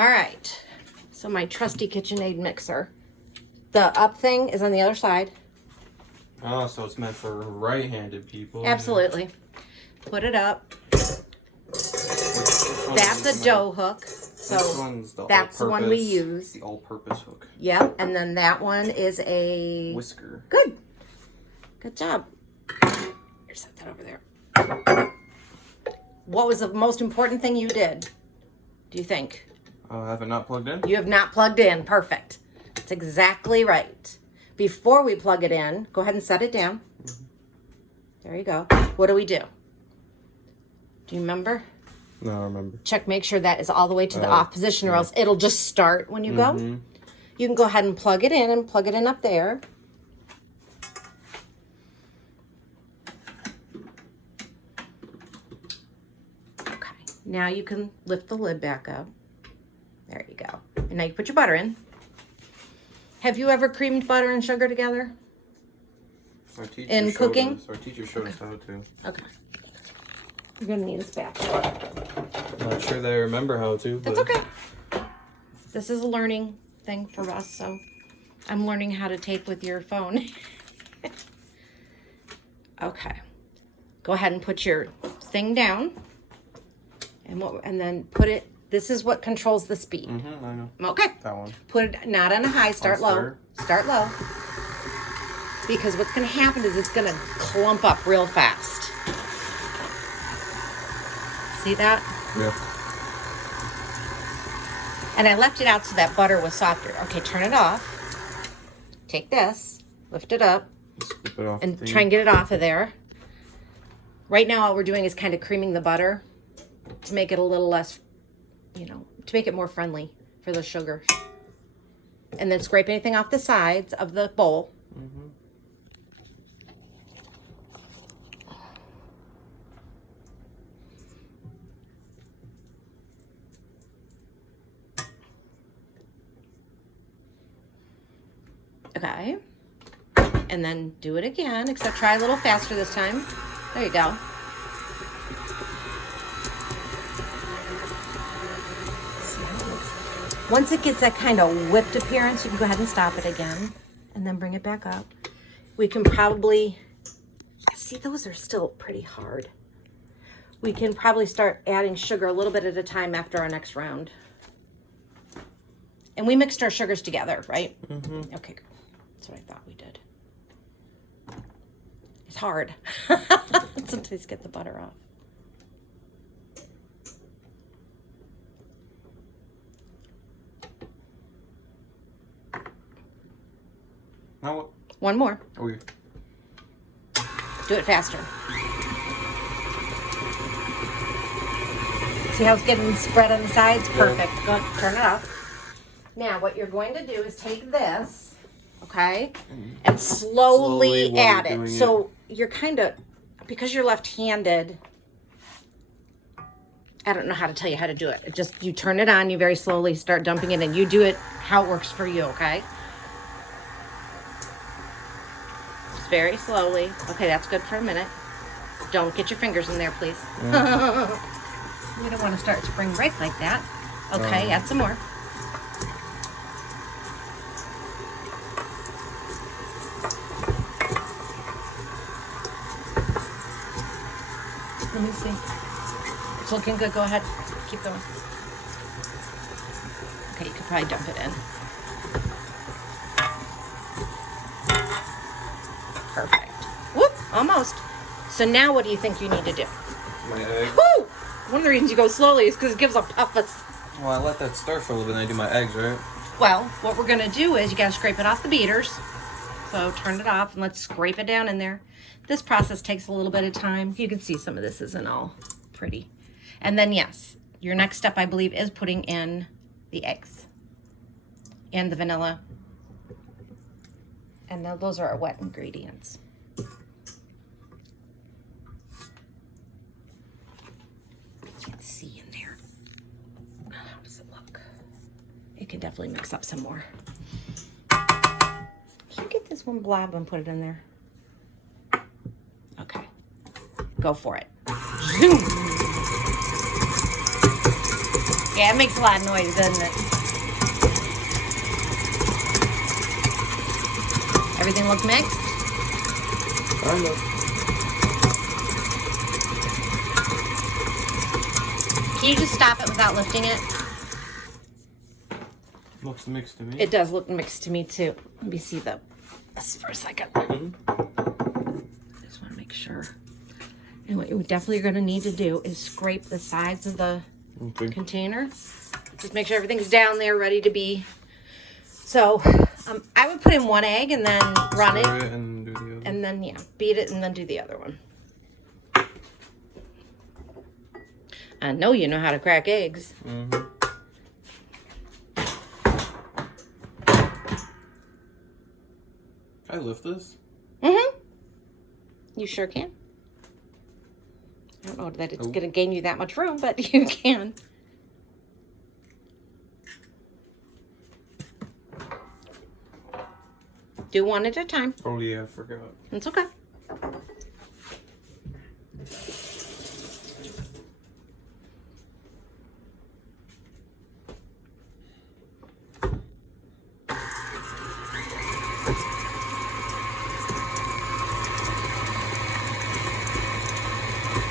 All right. So my trusty KitchenAid mixer. The up thing is on the other side. Oh, so it's meant for right-handed people. Absolutely. Put it up. That's a dough hook. So that's the one we use. The all-purpose hook. Yep. And then that one is a whisker. Good. Good job. Here, set that over there. What was the most important thing you did? Do you think? I have it not plugged in? You have not plugged in. Perfect. That's exactly right. Before we plug it in, go ahead and set it down. Mm-hmm. There you go. What do we do? Do you remember? No, I remember. Check, make sure that is all the way to the off position, or else it'll just start when you go. You can go ahead and plug it in up there. Okay. Now you can lift the lid back up. There you go. And now you put your butter in. Have you ever creamed butter and sugar together? In cooking? Our teacher showed us how to. Okay. You're going to need a spatula. I'm not sure that I remember how to. That's okay. This is a learning thing for us, so I'm learning how to tape with your phone. Okay. Go ahead and put your thing down. And then put it. This is what controls the speed. I know. Okay. That one. Put it not on a high. Start low. Start low. Because what's going to happen is it's going to clump up real fast. See that? Yeah. And I left it out so that butter was softer. Okay, turn it off. Take this, lift it up, Scoop it off and try and get it off of there. Right now, all we're doing is kind of creaming the butter to make it a little less, to make it more friendly for the sugar. And then scrape anything off the sides of the bowl. Okay. And then do it again, except try a little faster this time. There you go. Once it gets that kind of whipped appearance, you can go ahead and stop it again and then bring it back up. We can probably, see, those are still pretty hard. We can probably start adding sugar a little bit at a time after our next round. And we mixed our sugars together, right? Okay, that's what I thought we did. It's hard. Sometimes get the butter off. Now what? One more. Okay. Do it faster. See how it's getting spread on the sides? Perfect. Go ahead, turn it off. Now, what you're going to do is take this, okay, and slowly add it. So you're kind of, because you're left-handed, I don't know how to tell you how to do it. You turn it on, you very slowly start dumping it in. You do it how it works for you, okay? Just very slowly. Okay, that's good for a minute. Don't get your fingers in there, please. We don't want to start spring break like that. Okay, add some more. Let me see. It's looking good. Go ahead. Keep going. Okay, you could probably dump it in. Perfect. Whoop, almost. So now what do you think you need to do? My egg. Woo! One of the reasons you go slowly is because it gives a puff of... Well, I let that start for a little bit and I do my eggs, right? Well, what we're going to do is you got to scrape it off the beaters. So turn it off and let's scrape it down in there. This process takes a little bit of time. You can see some of this isn't all pretty. And then, yes, your next step, I believe, is putting in the eggs and the vanilla. And now those are our wet ingredients. Can't see in there. How does it look? It can definitely mix up some more. Can you get this one blob and put it in there? Okay. Go for it. Zoom. Yeah, it makes a lot of noise, doesn't it? Everything look mixed? Kind of. Can you just stop it without lifting it? Looks mixed to me. It does look mixed to me too. Let me see this for a second. Mhm. I just want to make sure. And what you definitely are going to need to do is scrape the sides of the Okay. container. Just make sure everything's down there ready to be. So I would put in one egg and then run it. Stir it and do the other. And then, yeah, beat it and then do the other one. I know you know how to crack eggs. Mm-hmm. Can I lift this? Mm-hmm. You sure can. I don't know that it's going to gain you that much room, but you can. Do one at a time. Oh yeah, I forgot. It's okay.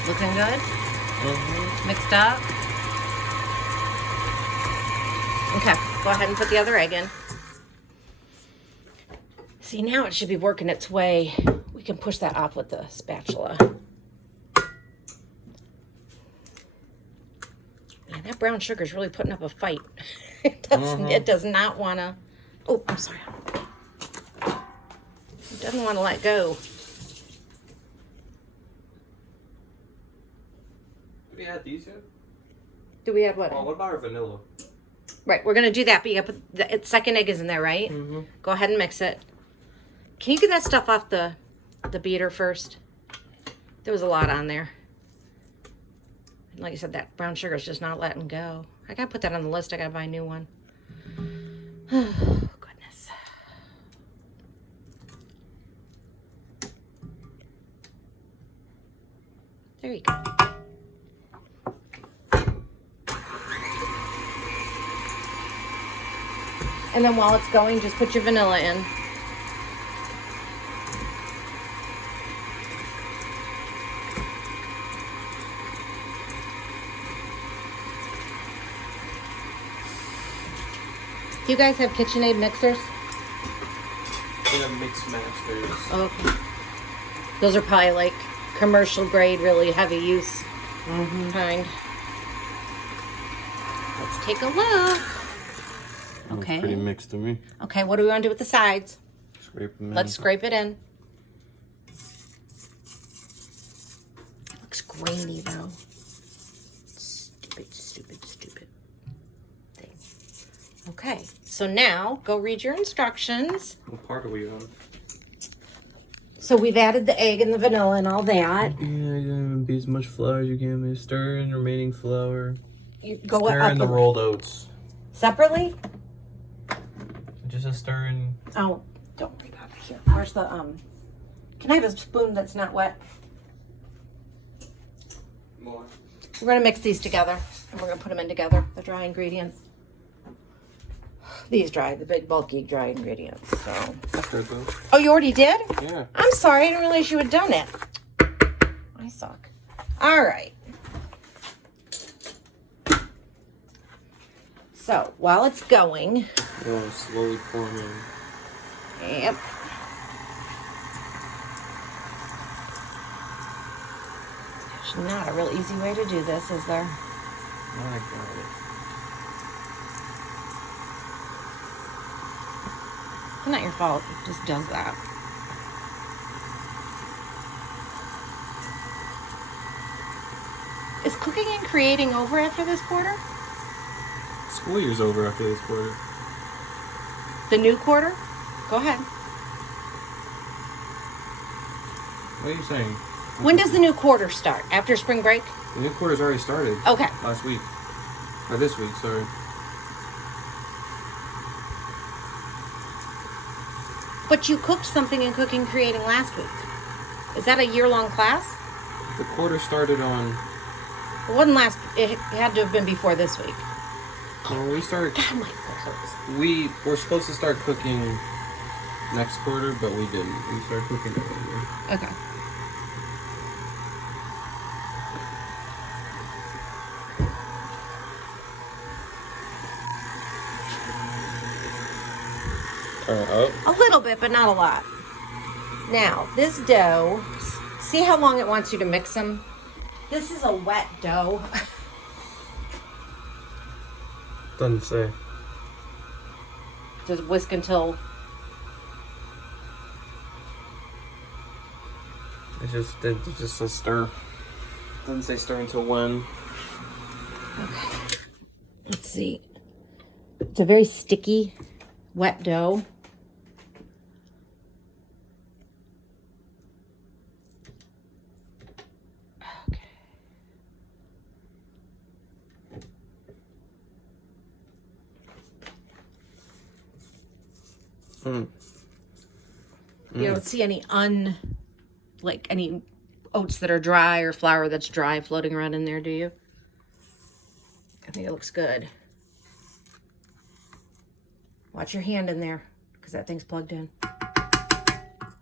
Looking good? Mm-hmm. Mixed up? Okay, go ahead and put the other egg in. See, now it should be working its way. We can push that off with the spatula. Man, that brown sugar is really putting up a fight. It does not want to. Oh, I'm sorry. It doesn't want to let go. Do we add these yet? Do we add what? Oh, what about our vanilla? Right, we're gonna do that, but you gotta put the second egg is in there, right? Mm-hmm. Go ahead and mix it. Can you get that stuff off the beater first? There was a lot on there. And like I said, that brown sugar is just not letting go. I gotta put that on the list. I gotta buy a new one. Oh, goodness. There you go. And then while it's going, just put your vanilla in. Do you guys have KitchenAid mixers? We have mixed masters. Oh, okay. Those are probably like commercial grade, really heavy use kind. Let's take a look. Okay. Looks pretty mixed to me. Okay, what do we want to do with the sides? Scrape them in. Let's scrape it in. It looks grainy though. Stupid, stupid, stupid thing. Okay, so now go read your instructions. What part are we on? So we've added the egg and the vanilla and all that. Yeah, you don't even beat as much flour as you can. Stir in remaining flour. You go Stir up in the rolled oats. separately. Just a stir in. Oh, don't worry about it. Here, where's the Can I have a spoon that's not wet? More. We're gonna mix these together, and we're gonna put them in together. The dry ingredients. These dry, the big bulky dry ingredients. So. I stirred those. Oh, you already did? Yeah. I'm sorry, I didn't realize you had done it. I suck. All right. So while it's going, Oh, slowly pouring in. yep. There's not a real easy way to do this, is there? I got it. It's not your fault. It just does that. Is cooking and creating over after this quarter? School year's over after this quarter. The new quarter? Go ahead. What are you saying? When does the new quarter start? After spring break? The new quarter's already started. Okay. Last week. Or this week, sorry. But you cooked something in cooking creating last week. Is that a year-long class? The quarter started on... It wasn't last. It had to have been before this week. When we start, God, my foot hurts. we were supposed to start cooking next quarter, but we didn't. We started cooking earlier. Okay. Turn it up. A little bit, but not a lot. Now, this dough, see how long it wants you to mix them? This is a wet dough. Doesn't say. Just whisk until... It's just a stir. Doesn't say stir until when. Okay. Let's see. It's a very sticky, wet dough. Okay. You don't see any any oats that are dry or flour that's dry floating around in there, do you? I think it looks good. Watch your hand in there, because that thing's plugged in.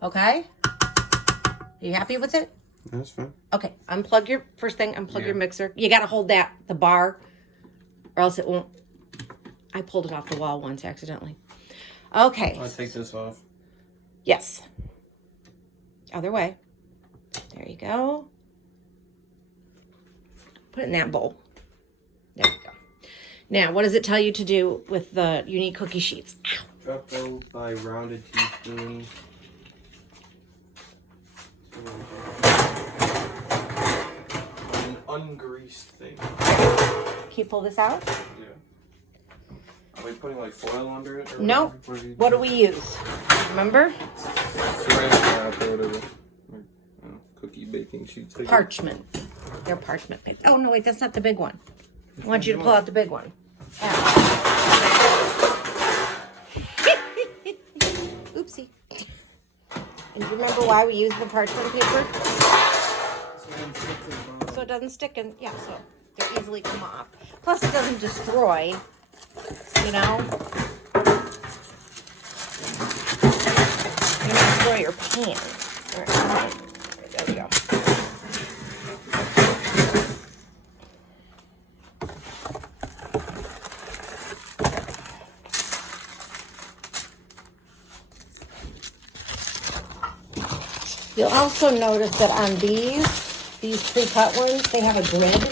Okay? Are you happy with it? That's fine. Okay, unplug your, first thing, unplug your mixer. You gotta hold the bar, or else it won't. I pulled it off the wall once accidentally. Okay. I'll take this off. Yes. Other way. There you go. Put it in that bowl. There you go. Now, what does it tell you to do with the unique cookie sheets? Ow. Drop dough by rounded teaspoons. An ungreased thing. Can you pull this out? Yeah. Are we putting like foil under it? Or Nope. What do we use? Remember? Saran wrap or whatever. Cookie baking sheets. Parchment. They're parchment paper. Oh, no, wait, that's not the big one. I want you to pull out the big one. Oopsie. And do you remember why we use the parchment paper? So it doesn't stick in, yeah, so they easily come off. Plus it doesn't destroy, you know? You don't destroy your pan. All right, there we go. You'll also notice that on these pre-cut ones, they have a grid,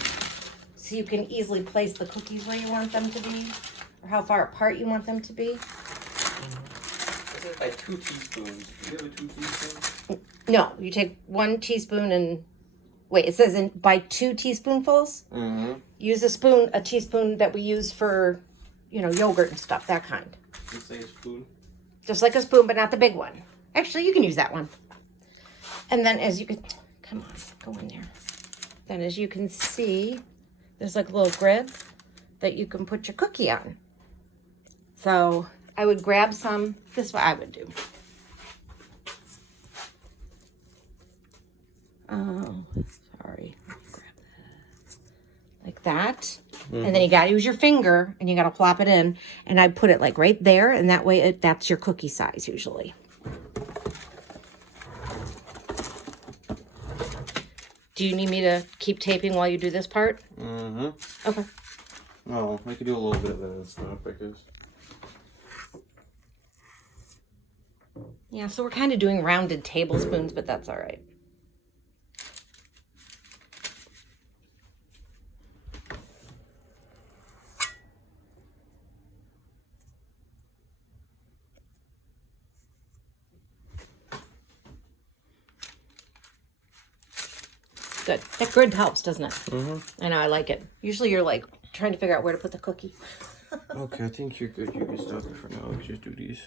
so you can easily place the cookies where you want them to be, or how far apart you want them to be. This is like 2 teaspoons. Do you have a 2 teaspoons? No, you take 1 teaspoon and, wait, it says by 2 teaspoonfuls? Mm-hmm. Use a teaspoon that we use for, yogurt and stuff, that kind. Just say a spoon. Just like a spoon, but not the big one. Actually, you can use that one. And then as you can, come on, go in there. Then as you can see, there's like a little grid that you can put your cookie on. So I would grab some, this is what I would do. Oh, sorry. Let me grab that. Like that. Mm-hmm. And then you gotta use your finger and you gotta plop it in. And I put it like right there, and that way that's your cookie size usually. Do you need me to keep taping while you do this part? Mm-hmm. Okay. Oh, I could do a little bit of that stuff, I guess. Yeah, so we're kind of doing rounded tablespoons, but that's all right. Good. That grid helps, doesn't it? Mm-hmm. I know, I like it. Usually you're like trying to figure out where to put the cookie. Okay, I think you're good. You can stop it for now. Let's just do these.